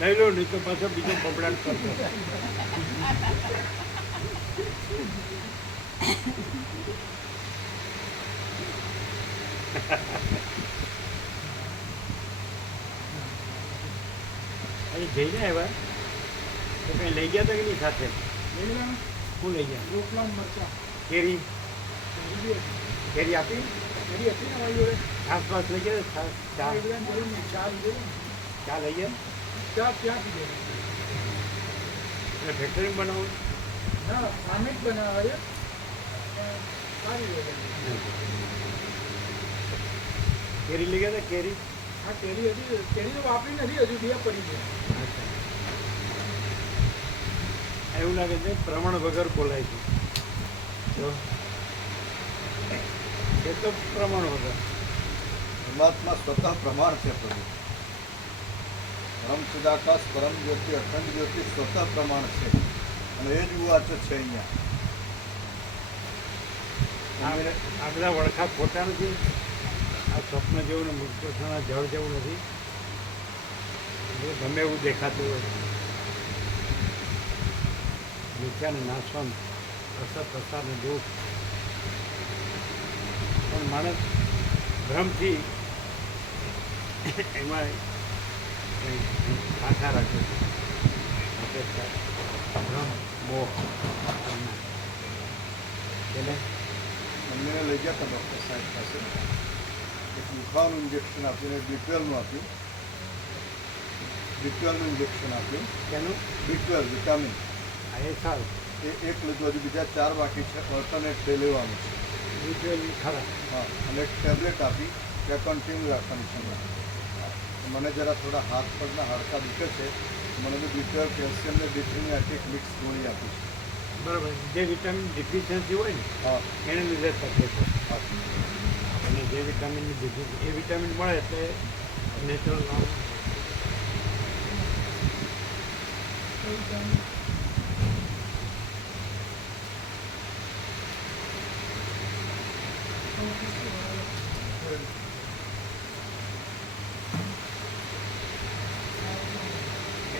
લઈ લો, નહીં તો પાછો બીજો બબડાટ કરતો. અહીં જઈને આવ્યા તો કંઈ લઈ ગયા હતા કે નહીં સાથે? શું લઈ ગયા? રોટલા મરચા કેરી કેરી કેરી આપી? હતી ને અમારી જોડે. આસપાસ લઈ ગયા? ચા ચા લીધેલી. ચા લઈ ગયા? ચા ત્યાં પીધેલી. એટલે ફેક્ટરી બનાવો? ના, સામે જ બનાવે છે. સારી રહે. કેરી લઈ ગયા હતા? કેરી આ કેરી હતી, કેરી તો વાપરી નથી હજુ, બે પડી છે. એવું લાગે છે પ્રમાણ વગર બોલાય છે. તો એ તો પ્રમાણ વગર. પરમાત્મા સ્વતઃ પ્રમાણ છે પ્રભુ. પરમ ચિદાકાશ પરમ જ્યોતિ અખંડ જ્યોતિ સ્વતઃ પ્રમાણ છે અને એ જ વાચ છે અહીંયા. આ બધા વળખા ખોટા નથી. આ સ્વપ્ન જેવું ને મુક્તોષણા જળ જેવું નથી. ગમે એવું દેખાતું હોય. મિથ્યાને નાશવંત અસત પ્રસાદને દુઃખ. પણ માણસ ભ્રમથી એમાં આશા રાખે છે. અપેક્ષા, ભ્રમ, મોહ. એટલે મમ્મીને લઈ ગયા હતા ડૉક્ટર સાહેબ પાસે. એક દુખાવાનું ઇન્જેક્શન આપ્યું ને B12નું આપ્યું. B12નું ઇન્જેક્શન આપ્યું. તેનું B12 વિટામિન આ એ સારું. એ એક લીધું, હજુ બીજા 4 બાકી છે. ઓલ્ટરનેટ ડે લેવાનું છે. બીજું ખરા. હા, અને એક ટેબ્લેટ આપી કે કન્ટિન્યુ રાખવાની છે. મને જરા થોડા હાથ પગના હાડકા દુખે છે. મને તો B12 કેલ્શિયમ ને D3ની આખી એક મિક્સ ગોળી આપી છે. બરાબર. જે વિટામિન ડિફિશિયન્સી હોય ને હા એને લીધે તકલીફ હોય. હા. અને જે વિટામિનની ડિફિશિયન્સી એ વિટામિન મળે એટલે નેચરલ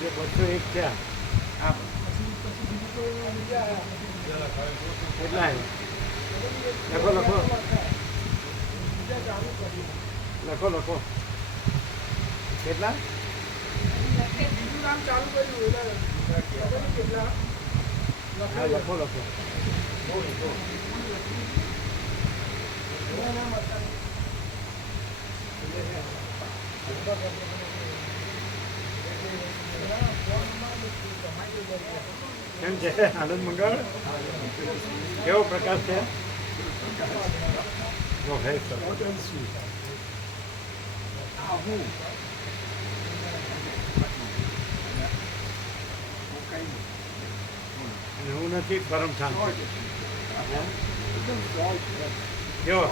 એટલે 201 થયા. હા, પછી બીજું તો બીજા કેટલા આવ્યા? લખો લખો બીજા ચાલુ કર્યું. લખો લખો. કેટલા? બીજું નામ ચાલુ કર્યું એટલે ખબર નહીં કેટલા હા, લખો લખો. એના નામ હતા. કેમ છે આનંદ મંગળ? કેવો પ્રકાશ છે? નો હે સર. અને હું નથી પરમ શાંતિ. કેવો?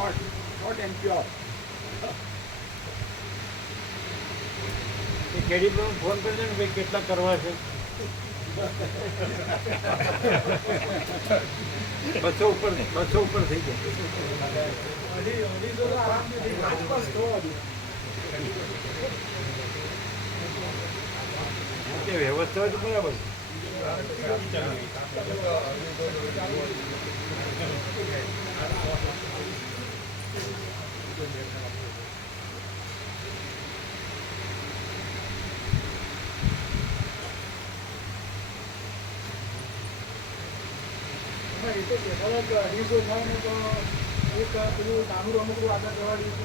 એ કેડી પર ફોન કરી દે ને ભાઈ કેટલા કરવા છે. 200 ઉપર થઈ ગયા. અઢીસો તો આરામથી આસપાસ થવા દે. તે વ્યવસ્થા હોય તો બરાબર. એ તો કહેતા હતા કે 250 થાય ને તો એક પેલું નાનું રમકડું આગળ જવાડ્યું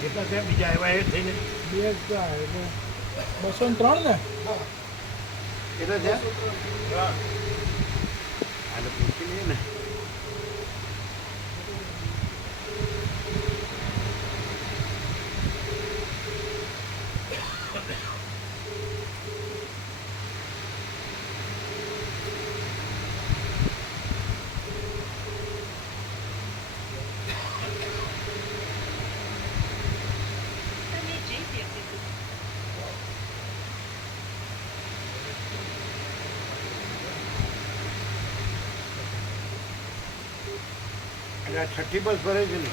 કેટલા થયા બીજા આવ્યા એ થઈને? 203 ને. કેટલા થયા? આને પૂછી લઈએ ને. તમે જે વ્યક્તિ એટલે આ છઠ્ઠી બસ ભરે છે ને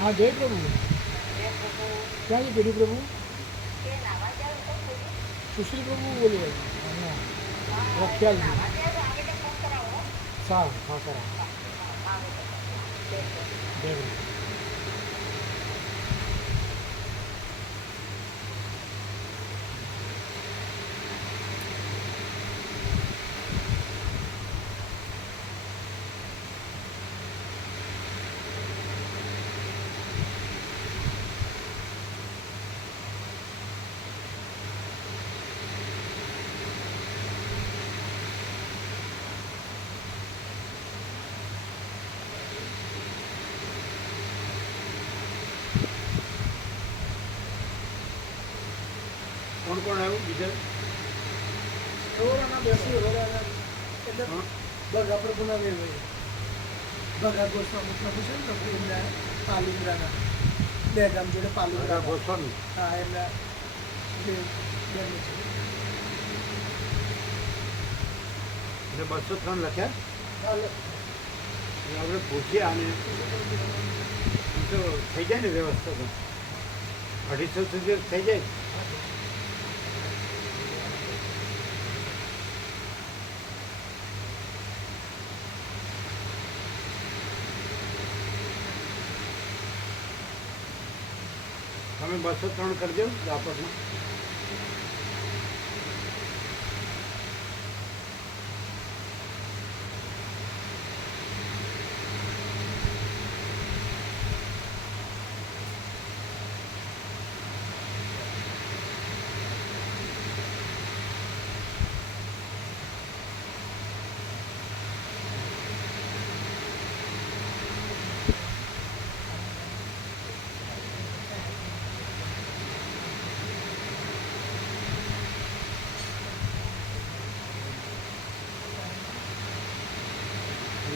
हाँ जय प्रभु क्या जी पेड़ी प्रभु सुशील प्रभु बोले हाँ ख्याल जी सा हाँ करा जय प्रभु કોણ કોણ આવ્યું બીજા એવોના બેસી એટલે હા? બગા પ્રભુના વેવે બગા ગોસ્વામી પ્રભુ છે ને પ્રભુ એમના પાલુંદ્રાના બે ગામ જોડે બધા પાલુંદ્રા ગોસ્વામી હા એમના જે બેન છે એટલે 203 લખ્યા હાલે. એટલે આપણે પૂછીએ આને આમ તો થઈ જાય ને વ્યવસ્થા તો 250 સુધી થઈ જાય તમે 203 કરજો રાપરમાં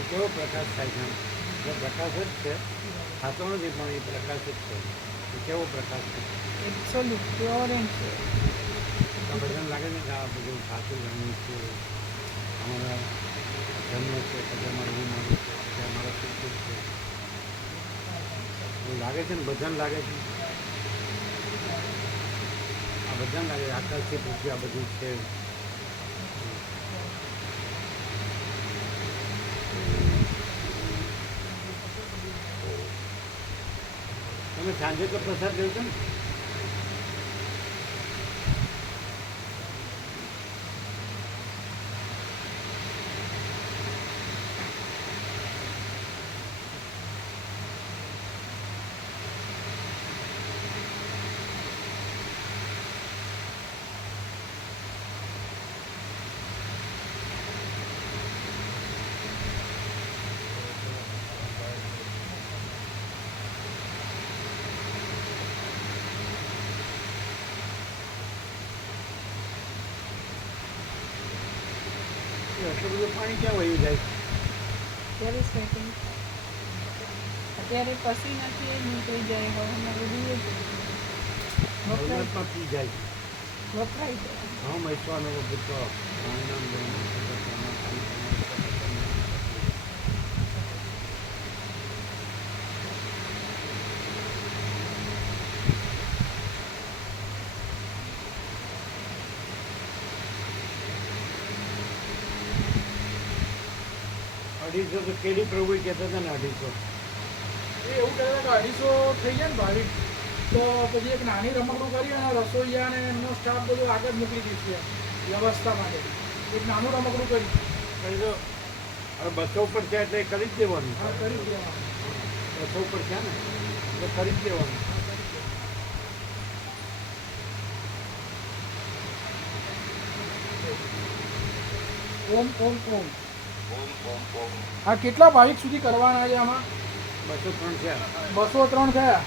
કેવો પ્રકાશ થાય છે આમ? એટલે પ્રકાશ જ છે થતો નથી પણ એ પ્રકાશ જ છે એ કેવો પ્રકાશ છે Absolute, pure and pure. આ બધાને લાગે છે કે આ બધું સાચું જાણવું છે અમારા જન્મ છે પછી અમારે એવું માનવું છે પછી અમારા સુખ છે એવું લાગે છે ને બધાને લાગે છે આ બધાને લાગે છે આકાશથી પૃથ્વી આ બધું છે તમે સાંજે તો પ્રસાદ લેવો છો ને આટલું બધું પાણી ક્યાં વહી જાય અત્યારે સ્વેટિંગ અત્યારે પસી નથી નીકળી જાય હવામાં બધું એ વપરાય નવનાથમાં પી જાય વપરાય જાય હા મહેશ્વાનો પુત્ર રામનામ અઢીસો તો કેડી પ્રભુ કહેતા હતા ને 250 એ એવું કહેતા કે 250 થઈ જાય ને ભાવિક તો પછી એક નાની રમકડું કરી અને રસોઈયા અને એમનો સ્ટાફ બધું આગળ મોકલી દઈશું વ્યવસ્થા માટે એક નાનું રમકડું કરી કરી દો હવે 200 ઉપર છે એટલે કરી જ દેવાનું હા કરી દેવાનું 200 ઉપર છે ને એટલે કરી જ દેવાનું ઓમ ઓમ ઓમ. હા, કેટલા ભાવિક સુધી કરવાના છે આમાં? 203 છે. 203 થયા.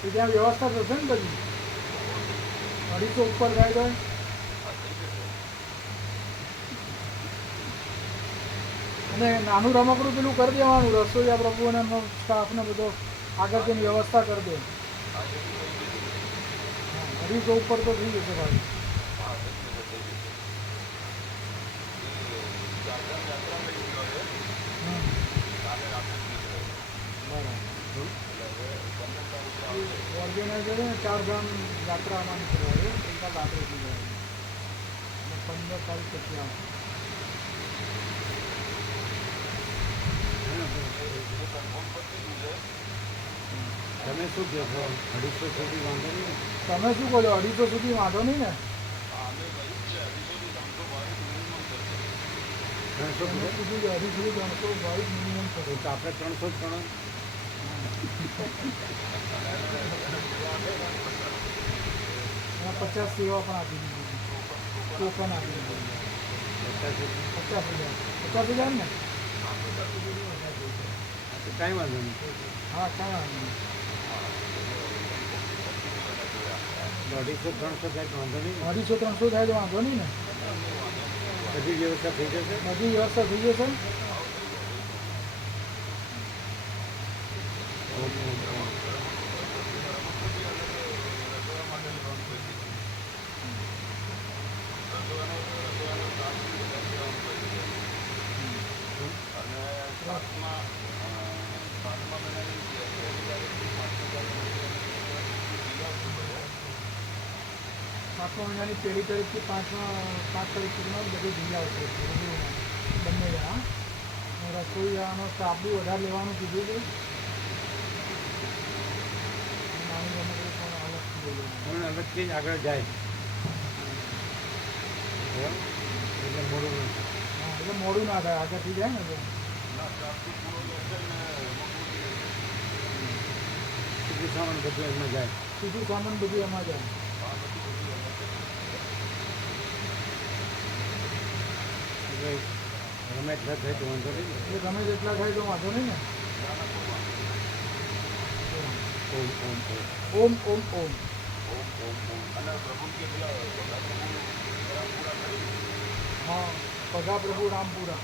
તો ત્યાં વ્યવસ્થા થશે ને બધી? 250 ઉપર થાય તો અને નાનું રમકડું પેલું કરી દેવાનું, રસોઈયા પ્રભુ અને એમનો સ્ટાફને બધો આગળ જઈને વ્યવસ્થા કરી દે. 250 ઉપર તો થઈ જશે ભાઈ. ઓર્ગેનાઇઝર 4 ધામ યાત્રા અમારી કરવાય પૈસા રાત્રે થઈ જાય અને 15 તારીખ પછી આવે. તમે શું કહો છો? 250 સુધી વાંધો નહીં? તમે શું કહો છો? 250 સુધી વાંધો નહીં ને? 300 તમે સુધી? કીધું કે 250 322 મિનિમમ થશે. તો આપણે 300 જ ગણો. એમાં 50 સેવા પણ આપી દીધી, ટોકન આપી દીધું. 50,000 ને? કાંઈ વાંધો નહીં. હા, કાંઈ વાંધો નહીં. 250 300 થાય તો વાંધો નહીં. 250 300 થાય તો વાંધો નહીં ને? બધી વ્યવસ્થા થઈ જશે. બધી વ્યવસ્થા થઈ જશે. પાંચમા મહિનાની પહેલી તારીખથી 5 તારીખ સુધીમાં બધું જઈ આવશે બંને જણા. રસોઈયાનો સ્ટાફ બી વધારે લેવાનું કીધું છે. નાની રમકડું પણ અલગથી લઈ લેવાનું. પણ અલગથી જ આગળ જાય. બરાબર? એટલે મોડું નથી. હા, એટલે મોડું ના થાય, આગળથી જાય ને તો. સીધું સામાન બધું એમાં જાય. સીધું સામાન બધું એમાં જાય. એટલે ગમે એટલા થાય તો વાંધો નહીં. એટલે ગમે જેટલા થાય તો વાંધો નહીં ને? ઓમ ઓમ ઓમ ઓમ. ઓમ ઓમ. હા, પગા પ્રભુ રામપુરા.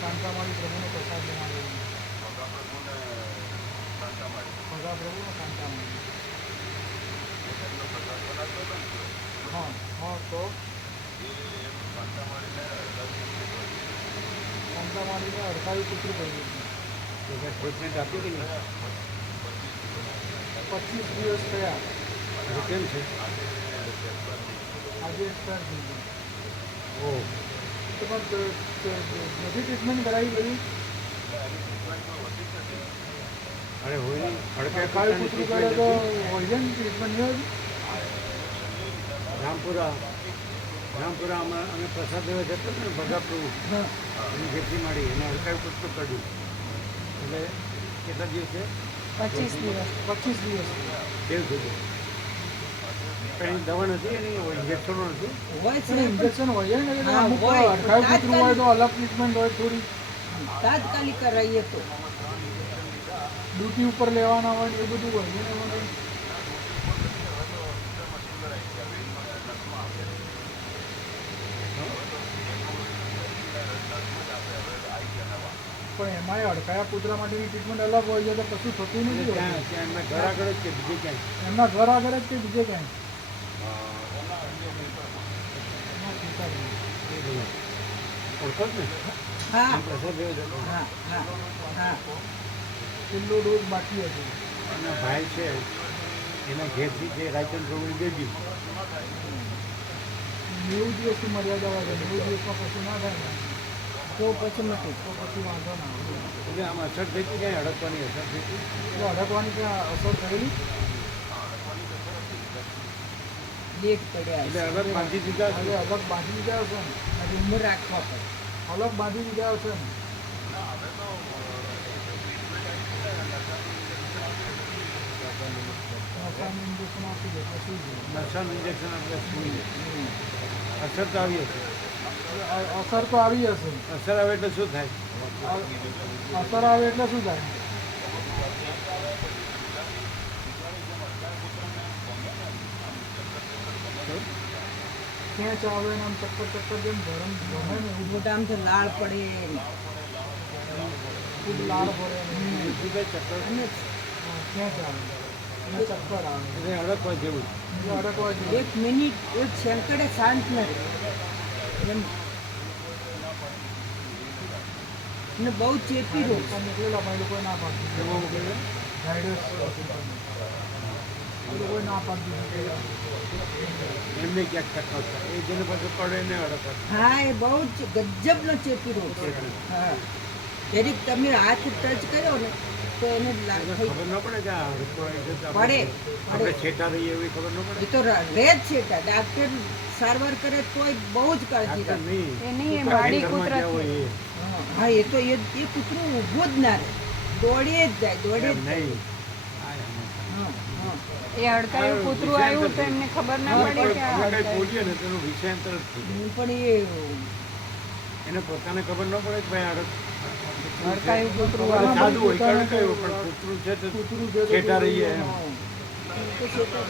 શાંતામાળી પ્રભુનો પ્રસાદ લેવા લેવાનો. પગા પ્રભુ ને શાંતામાળી. હા હા, તો શાંતામાળીને 48 ઉતરી પડી ગઈ. તો કે ટ્રીટમેન્ટ આપી કે નહીં? 25 દિવસ થયા. હવે કેમ છે? આજે એક્સપાયર થઈ ગયું. ઓહ, તો પણ નથી ટ્રીટમેન્ટ કરાવી બધી? અરે હોય નહીં. ખાલી હડકા કૂતરું કરે તો હોય છે ને ટ્રીટમેન્ટ નહીં હોય? રામપુરા અમે પ્રસાદ દેવા જતો ને ભગાપુર હા, એની જેટલી માડી એને હડકાયું કૂતરું કર્યું. એટલે કેટલા દિવસે 25 દિવસ. 25 દિવસ. કેવું થયું? એની દવા નથી, એની ઇન્જેક્શનો નથી. હોય છે પણ ઇન્જેક્શન હોય છે ને, એટલે હા, અમુક હોય. અટકાયું કૂતરું હોય તો અલગ ટ્રીટમેન્ટ હોય થોડી. તાત્કાલિક કરાવીએ તો ડ્યુટી ઉપર લેવાના હોય ને એ બધું હોય છે ને એમાં. પણ એમાંય અડકાયા કૂતરા માટેની ટ્રીટમેન્ટ અલગ હોય છે, તો કશું થતું નથી એટલે હોતું. ત્યાં એમના ઘર આગળ જ કે બીજે ક્યાંય? એમના ઘર આગળ જ કે બીજે ક્યાંય? એ બધું ઓળખો જ ને? હા આમ પ્રસાદ લેવા જતો. હા હા હા છેલ્લો ડોઝ બાકી હતો. અને ભાઈ છે એના ઘેરથી જે રાયચંદ પ્રભુની બેબી 90 દિવસની મર્યાદા હોય છે. 90 દિવસમાં પછી ના થાય ને તો પછી નથી. તો પછી વાંધો ના આવે. એટલે આમ અસર થઈ હતી, ક્યાંય હડકવાની અસર થઈ હતી? એટલે અડકવાની ત્યાં અસર થયેલી. લેટ પડ્યા એટલે હશે. અલગ બાંધી દીધા એટલે છે. અલગ બાંધી દીધા હશે ને. રૂમ રાખવા પડે. અલગ બાંધી દીધા હશે ને. નશાનું ઇન્જેક્શન આપી એટલે શું છે નશાનું ઇન્જેક્શન આપણે સુઈ અસર તો આવી હશે. અસર તો આવી હશે. અસર આવે એટલે શું થાય? અસર આવે એટલે શું થાય? ખેંચ આવે ને આમ ચક્કર જેમ ગરમ ગમે ને એવું મોટામાં તો લાળ પડે ખૂબ લાળ પડે ને શું થાય? ચક્કર અને ખેંચ આવે અને ચક્કર આવે એટલે અડકવા જેવું. એટલે અડકવા જોઈએ. એક મિનિટ એક સેકન્ડે શાંત ન રહે એમ. ને બહુ ચેપી રોગ પણ મોકલેલા પણ એ લોકોએ ના પાડતી. એમાં મોકલે ગાઈડન્સ એ લોકોએ ના પાડતી. એમને ક્યાંક તકલીફ થાય એ જેને પાછું પડે ને અડકવા. હા એ બહુ જ ગજબનો ચેપી રોગ છે. હા જરીક તમે હાથ ટચ કર્યો ને તો એને થઈ ખબર ન પડે કે આ અડકવા છે તો પડે આપણે પડે છેટા રહીએ એવી ખબર ન એ પડે. તો રહે જ છે ડાક્ટર સારવાર કરે તોય બહુ જ કાળજી ડાક્ટર રાખે. નહીં. એની એ ઘરમાં માડી જ્યાં કૂતરા હોય એ. હા એ તો એ કૂતરું ઊભું જ ના રહે દોડીએ જ જાય દોડીએ એમ જ જાય. નહીં. હા હા એ હડકાયું કૂતરું આવ્યું તો એમને ખબર ના આપણે પડી કે આ કંઈ હડકાયું. બોલીએ ને તેનું વિષયાંતર જ થઈ જાય. પણ એને પોતાને ખબર ન પડે કે ભાઈ હડકાયું કૂતરું આપણે આવ્યું. સાદું હોય કે અડકાયું પણ કૂતરું છે તો કૂતરું છે તો છેટા રહીએ એમ. એ તો છેટા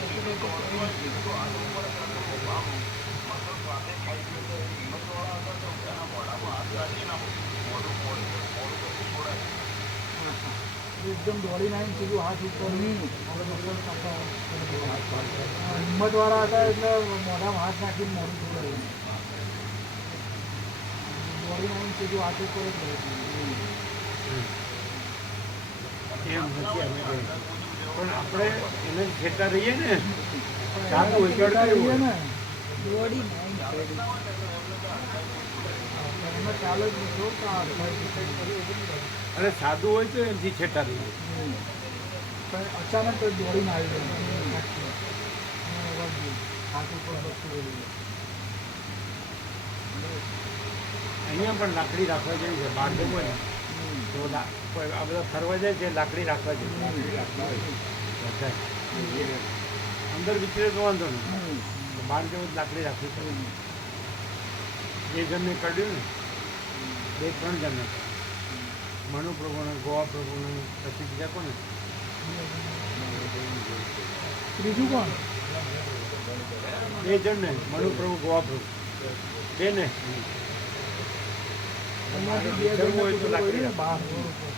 એકદમ દોડીને આવીને સીધું હાથ ઉપર હિંમતવાળા હતા એટલે મોઢામાં હાથ નાખીને મોઢું જોડાયું. દોડીને આવીને સીધું હાથ ઉપર જ રહ્યું. એમ નથી અમે કહીએ. પણ આપણે એને છેટા રહીએ ને સાદું હોય કે અડકાયું હોય. ને દોડી એમાં ખ્યાલ જ નતો કે આ અડધાઈ. અને સાદું હોય તો એમથી છેટા રહીએ. પણ અચાનક જ દોડીને આવી ગયું. હાથ ઉપર વસ્તુ રહી. અહીંયા પણ લાકડી રાખવા જેવી છે. બહાર જવું હોય ને તો કોઈ આ બધા ફરવા જાય છે લાકડી રાખવા જેવી. બધા અંદર વિચારે તો વાંધો નહીં. તો બહાર જવું લાકડી રાખવી પડે. જે જણને કાઢ્યું ને 2-3 જણને મનુ પ્રભુને ગોવા પ્રભુને પછી બીજા કોને ત્રીજું કોણ? 2 જણને મનુ પ્રભુ ગોવા પ્રભુ 2 ને અહીંયાથી 2 જવું હોય તો જણને લાકડી ને બહાર રોડ ઉપર.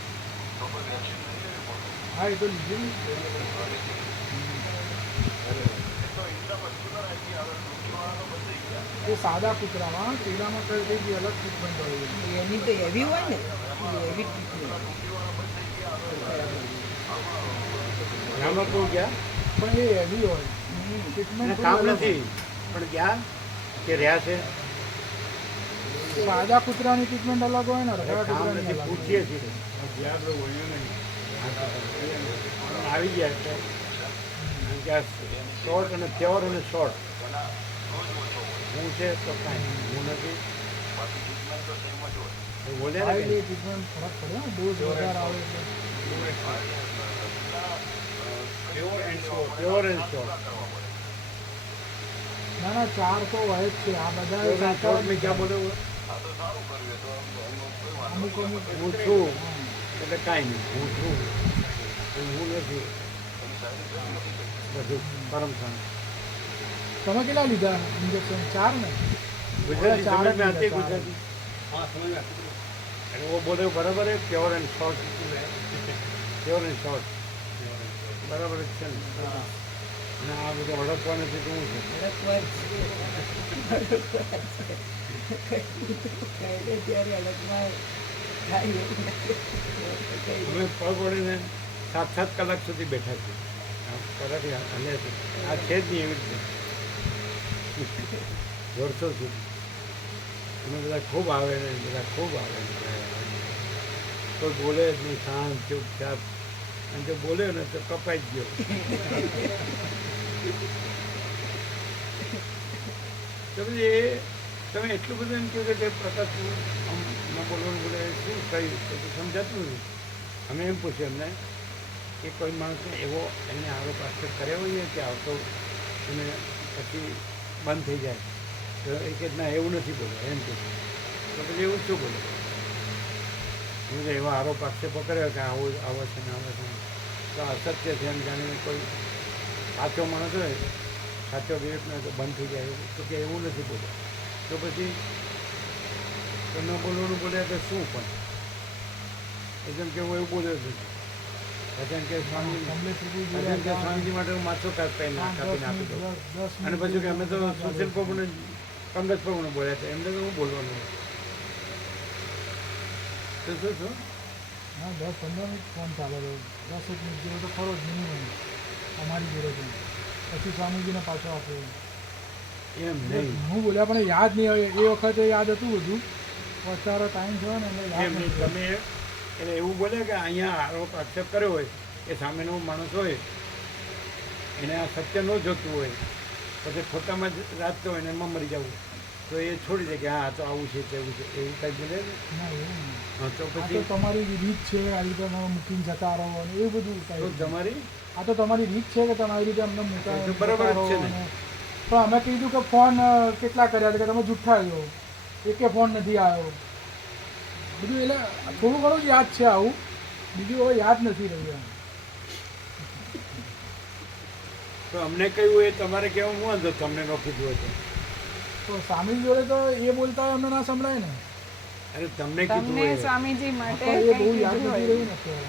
હા એ તો લીધું ને. એ સાદા કૂતરામાં પીળામાં કઈ કઈ અલગ ટ્રીટમેન્ટ હોય છે. એની તો એવી હોય ને એવી ગામમાં કહું ગયા પણ એ હેવી હોય એને ટ્રીટમેન્ટ કામ નથી પણ ગયા કે રહ્યા છે સાદા કૂતરાની ટ્રીટમેન્ટ અલગ હોય ને રખડા કામ કૂતરાની નથી અલગ હોય. પૂછીએ છીએ ગયા આપણે બોલ્યું નહીં આવી ગયા એટલે ત્યાં શોર્ટ અને પ્યોર અને શોર્ટ હું છે તો કાંઈ હું નથી એ બોલ્યા હા, ને એટલે કે ટ્રીટમેન્ટ ફરક પડે ને ડોઝ વધારે આવે એટલે પ્યોર એન્ડ શોર્ટ ના ના 4 તો હોય જ છે આ બધા પ્યોર એન્ડ સાચા શોર્ટ મેં ક્યાં બોલ્યો અમુક અમુક હું છું એટલે કાંઈ નહીં હું છું પણ હું નથી બધું પરમ શાંત તમે કેટલા લીધા ઇન્જેક્શન 4 ને ગુજરાતી ચાર સમજ જ में आती है ચાર. गुजराती अरे वो बोले बराबर है pure and short pure and short બરાબર જ છે ને અને આ બધું ઓળખવા નથી તો શું છે ત્યારે અલગમાં થાય અમે પગ વળીને 7-7 કલાક સુધી બેઠા છીએ પરાથી હલે છે આ છે જ નહીં એવી રીતે વર્ષો સુધી અમે બધા ખૂબ આવે ને બધા ખૂબ આવે ને કોઈ બોલે જ નહીં શાંત ચૂપચાપ અને જો બોલ્યો ને તો કપાઈ જ ગયો તો પછી એ તમે એટલું બધું એમ કહ્યું કે તે પ્રકાશ આમ ન બોલવાનું બોલે શું કહ્યું તો સમજાતું નથી અમે એમ પૂછ્યું એમને કે કોઈ માણસને એવો એમને આરોપ આક્ષેપ કર્યો હોય કે આવતો અને પછી બંધ થઈ જાય તો એ કે ના એવું નથી બોલ્યો એમ કે તો પછી એવું શું બોલે હું તો એવા આરોપ આક્ષેપો કર્યો કે આવું આવે છે ને આવે છે તો અસત્ય છે એમ જાણીને કોઈ સાચો માણસ હોય સાચો વિવેકનો તો બંધ થઈ જાય તો કે એવું નથી બોલ્યો તો પછી તો ન બોલવાનું બોલ્યા તો શું પણ એકદમ કે હું એવું બોલ્યો જ નથી ભજન કે સ્વામીજી માટે હું માથો કાપીને આપી દઉં અને પછી કે અમે તો સુશીલ પ્રભુને પંકજ પ્રભુને બોલ્યા છે એમને તો હું બોલવાનું તો શું હા 10-15 મિનિટ ફોન ચાલે છે 10 મિનિટ જેવો તો ખરો જ મિનિમમ અમારી જોડે છે પછી સ્વામીજીને પાછો આપ્યો એમ નહીં હું બોલ્યા પણ યાદ નહીં આવે એ વખતે યાદ હતું બધું અત્યારે ટાઈમ થયો ને એટલે યાદ એમ નહીં નથી. તમે એટલે એવું બોલે કે અહીંયા આરોપ આક્ષેપ કર્યો હોય કે સામેનો માણસ હોય એને આ સત્ય ન જોતું હોય પછી ખોટામાં જ રાખતો હોય ને એમાં મરી જવું તો એ છોડી દે કે હા તો આવું છે તેવું છે એવું કંઈ બોલે ને ના એવું નહીં. હા તો આ તો પછી તમારી રીત છે આ રીતે તમે મૂકીને જતા રહો અને એ બધું તો કાંઈ તમારી આ તો તમારી રીત છે કે તમે આવી રીતે અમને મૂકા તો બરાબર જ છે ને. પણ અમે કીધું કે ફોન કેટલા કર્યા છે કે તમે જુઠ્ઠા છો એકે ફોન નથી આવ્યો બધું એટલે થોડું ઘણું જ યાદ છે આવું બીજું હવે યાદ નથી રહ્યું તો અમને કહ્યું એ તમારે કહેવું હું વાંધો તમને ન કીધું હોય તો સ્વામી જોડે તો એ બોલતા હોય અમને ના સંભળાય ને અરે તમને કીધું તમને હોય સ્વામીજી માટે પણ એ બહુ કંઈ યાદ કીધું નથી હોય. રહ્યું ને અત્યારે.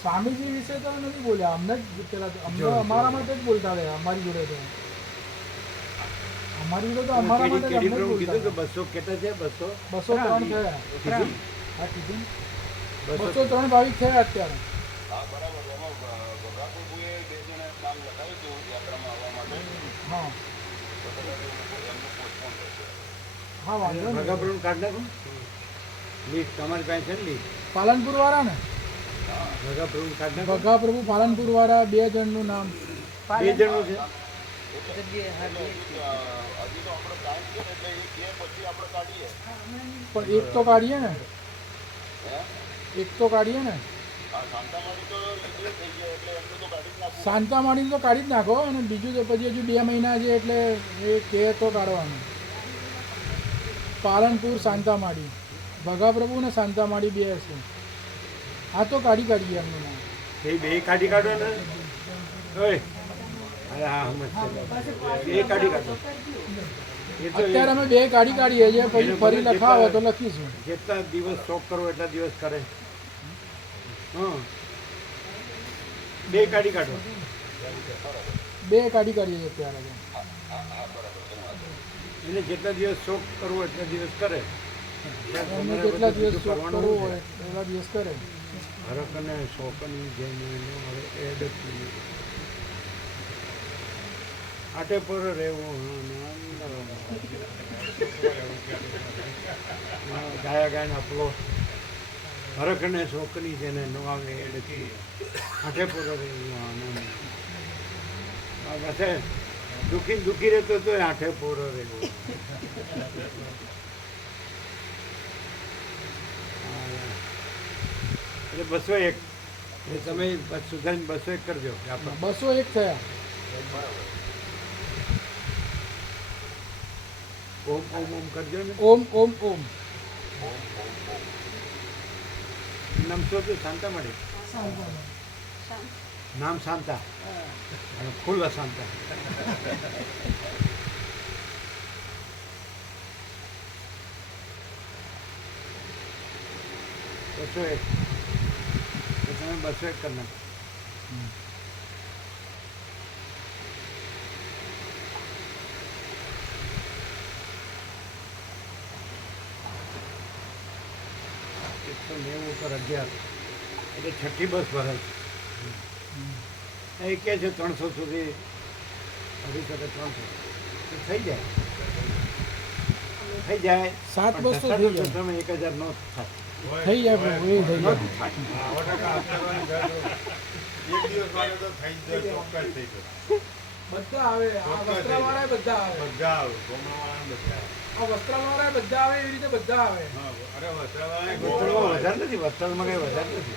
સ્વામીજી વિશે તો નથી બોલ્યા અમને જ પેલા તો અમને જો. અમારા માટે જ બોલતા રહ્યા અમારી જોડે તો અમારી જોડે તો અમારા માટે જ કેડી અમને જ પ્રભુ કીધું બોલતા કે 200 કેટલા છે 200 203 થયા કીધું હા કીધું 200 203 ભાવિક થયા અત્યારે હા હા વાંધો નહીં ભગાપુરનું કાર્ડ નાખો લીસ્ટ તમારી પાસે છે ને લીસ્ટ પાલનપુર વાળા ને ભગાપુરનું કાર્ડ નાખો ભગા પ્રભુ પાલનપુર વાળા 2 જણનું નામ 2 જણનું છે પણ એક તો કાઢીએ ને એક તો કાઢીએ ને શાંતામાળી તો કાઢી જ નાખો અને બીજું તો પછી હજુ 2 મહિના છે એટલે એ કે તો કાઢવાનું પાલનપુર શાંતામાળી ભગાપ્રભુ ને શાંતામાળી 2 છે આ તો કાઢીએ એમનું નામ એ 2 કાઢી કાઢો ને ઓય અરે હા સમજ એ કાઢી કાઢો એ તો અત્યારે અમે 2 કાઢીએ છીએ પછી ફરી લખાવો તો લખીશું જેટલા દિવસ શોક કરો એટલા દિવસ કરે હા 2 કાઢી કાઢો 2 કાઢીએ છીએ અત્યારે તો. એને જેટલા દિવસ શોક કરવો એટલા દિવસ કરે એમને જેટલા દિવસ શોક કરવો હોય એટલા દિવસ કરે હરક અને શોકની જેમ એડ આટે પર રહેવું ગાયા ગાયન આપલો હરક અને શોકની જેને ન આવે એડ આઠે પર રહેવું આનંદ પાછા દુઃખી રહેતો તો આઠે પોરો રહેવું એટલે 201 એટલે તમે સુધારીને 201 કરજો આપણે 201 થયા ઓમ ઓમ ઓમ કરજો ને ઓમ ઓમ ઓમ નામ શું હતું શાંતા મળે નામ શાંતા અને ફૂલ શાંતા બસો એક તમે 201 કરી નાખો નેવું ઉપર 11 એટલે છઠ્ઠી બસ ભરે છે એ કહે છે 300 સુધી હજી શકે 300 તો થઈ જાય 7 બસ તો થઈ જાય તમે 1000 નો થાય થઈ જાય પ્રભુ એ થઈ જાય બધા આવે આ વસ્ત્રાવાળા બધા આવે આ વસ્ત્રાવાળા બધા આવે એવી રીતે બધા આવે વસ્ત્રમાં વધારે નથી, વસ્ત્રાલમાં કંઈ વધારે નથી.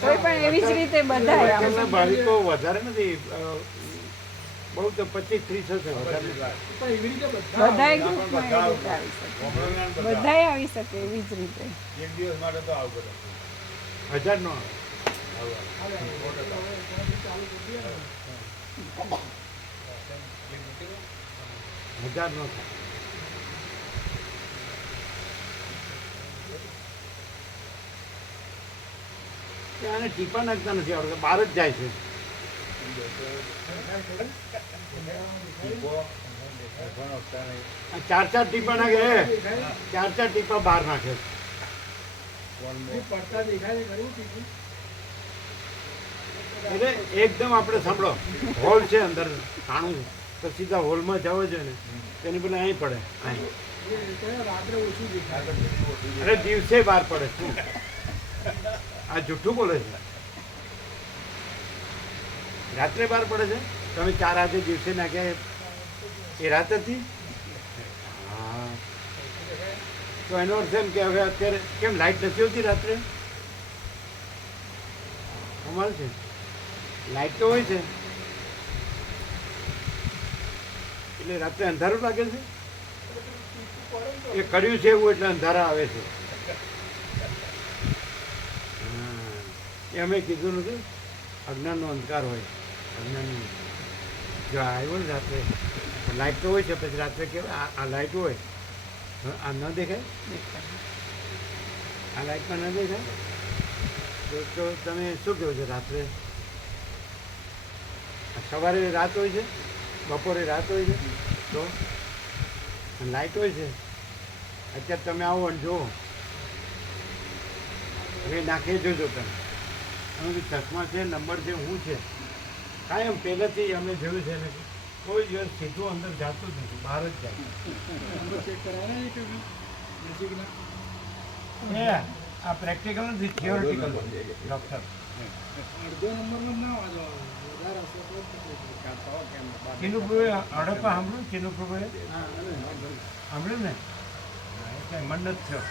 તોય પણ એવી જ રીતે બધા વસ્ત્રાલના ભાવિકો વધારે નથી, બહુ તો 25-30 હશે, વધારે નથી. પણ એવી રીતે બધા બધાય ગ્રુપમાં એવી રીતે આવી શકે, બધાય આવી શકે એવી જ રીતે. એક દિવસ માટે તો આવું બધું 1000 નો આવે. ચાલુ કરી દઈએ ને. 1000 નો થાય. આને ટીપા નાખતા નથી આવડતા, બહાર જ જાય છે. આ 4-4 ટીપા નાખે, 4-4 ટીપા બહાર નાખે. જે પડતા દેખાય છે ખરું ટીપું? એટલે એકદમ આપણે સાંભળો, હોલ છે અંદર કાણું, તો સીધા હોલમાં જવો છે ને તેની પેલા અહીં પડે, અહીં. એ કયા રાત્રે ઓછું દેખાય. અરે દિવસે બહાર પડે શું? આ જૂઠું બોલે છે. રાત્રે બહાર પડે છે. તમે 4 વાગે દિવસે નાખ્યા એ રાત હતી. હા, તો એનો અર્થ એમ કે હવે અત્યારે કેમ લાઇટ નથી હોતી રાત્રે? અમારે છે લાઇટ તો હોય છે, એટલે રાત્રે અંધારું લાગે છે. એ કર્યું છે એવું એટલે અંધારા આવે છે. એ અમે કીધું નથી, અજ્ઞાનનો અંધકાર હોય, અજ્ઞાનનો જો આવ્યો ને રાત્રે લાઇટ તો હોય છે, પછી રાત્રે કેવાય આ લાઇટ હોય, આ ન દેખાય, આ લાઇટમાં ન દેખાય તો તમે શું કહો છો? રાત્રે સવારે રાત હોય છે, બપોરે રાત હોય છે, તો લાઇટ હોય છે. અત્યારે તમે આવો અને જુઓ, હવે નાખી જોજો તમે. અમે ચશ્મા છે, નંબર છે, શું છે, કાયમ પહેલેથી અમે જોયું છે ને, કોઈ દિવસ સીધું અંદર જતું જ નથી, બહાર જ જાય. નંબર ચેક કરાવવાના છે કે નજીકના? એ આ પ્રેક્ટિકલ નથી, થિયોરિટિકલ ડૉક્ટર. અડધો નંબરનો ના વાંધો આવે, વધારે હશે તો જ તકલીફ પડે. ચીનુપ્રુએ હડપ્પા સાંભળ્યું? ચીનુપ્રુએ હા, અરે, સાંભળ્યું ને? એ કંઈ મન નથી થયો.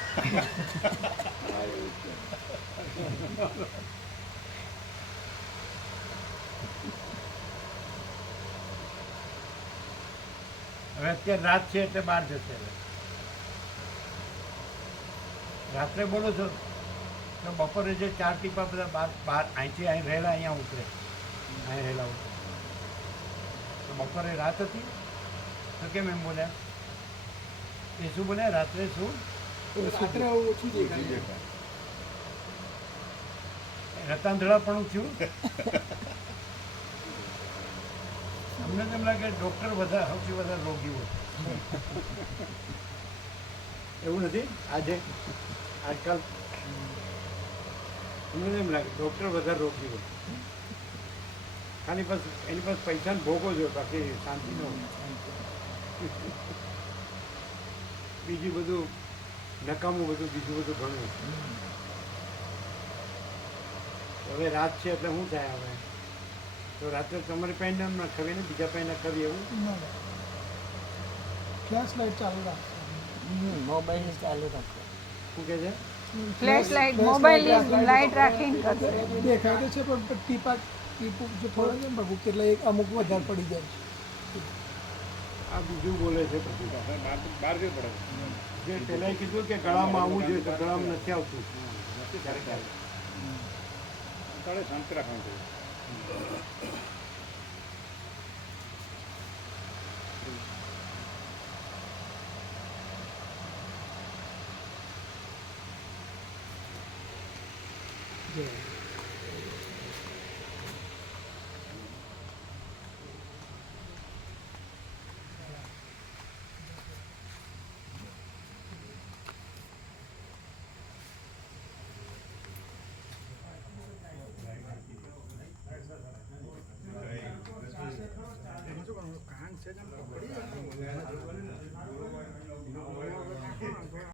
હવે અત્યારે રાત છે એટલે બહાર જશે. હવે રાત્રે બોલો છો તો બપોરે જે 4 ટીપા બધા બહાર અહીંથી અહીં રહેલા અહીંયા ઉતરે, અહીં રહેલા ઉતરે. તો બપોરે રાત હતી તો કેમ એમ બોલ્યા? એ શું બોલ્યા? રાત્રે શું રાત્રે ઓછું દેખાય. રતાંધળાપણું થયું? અમને તેમ લાગે ડૉક્ટર બધા સૌથી વધારે રોગી હોય. એવું નથી? આજકાલ અમને એમ લાગે ડૉક્ટર વધારે રોગી હોય. ખાલી બસ એની પાસે પૈસાનો ભોગો જ હોય, બાકી શાંતિ ન હોય. બીજું બધું નકામું બધું, બીજું બધું ઘણું. હવે રાત છે એટલે શું થાય? હવે તો રાત્રે તમારી પાસે નામ ના ખવી ને બીજા પાસે ના ખવી, એવું ફ્લેશ લાઇટ ચાલુ રાખ. મોબાઈલ ચાલુ રાખો. શું કહે છે? ફ્લેશ લાઇટ, મોબાઈલ લાઇટ રાખીને કરશે. દેખાય તો છે પણ ટીપું જો થોડો છે ને બાબુ, કેટલા એક અમુક વધારે પડી જાય છે. આ બીજું બોલે છે પછી. બહાર જવું પડે. જે પહેલાં કીધું કે ગળામાં આવવું જોઈએ તો ગળામાં નથી આવતું. ક્યારેક ક્યારેક શાંત રાખવાનું છે. કાન છે ને પકડી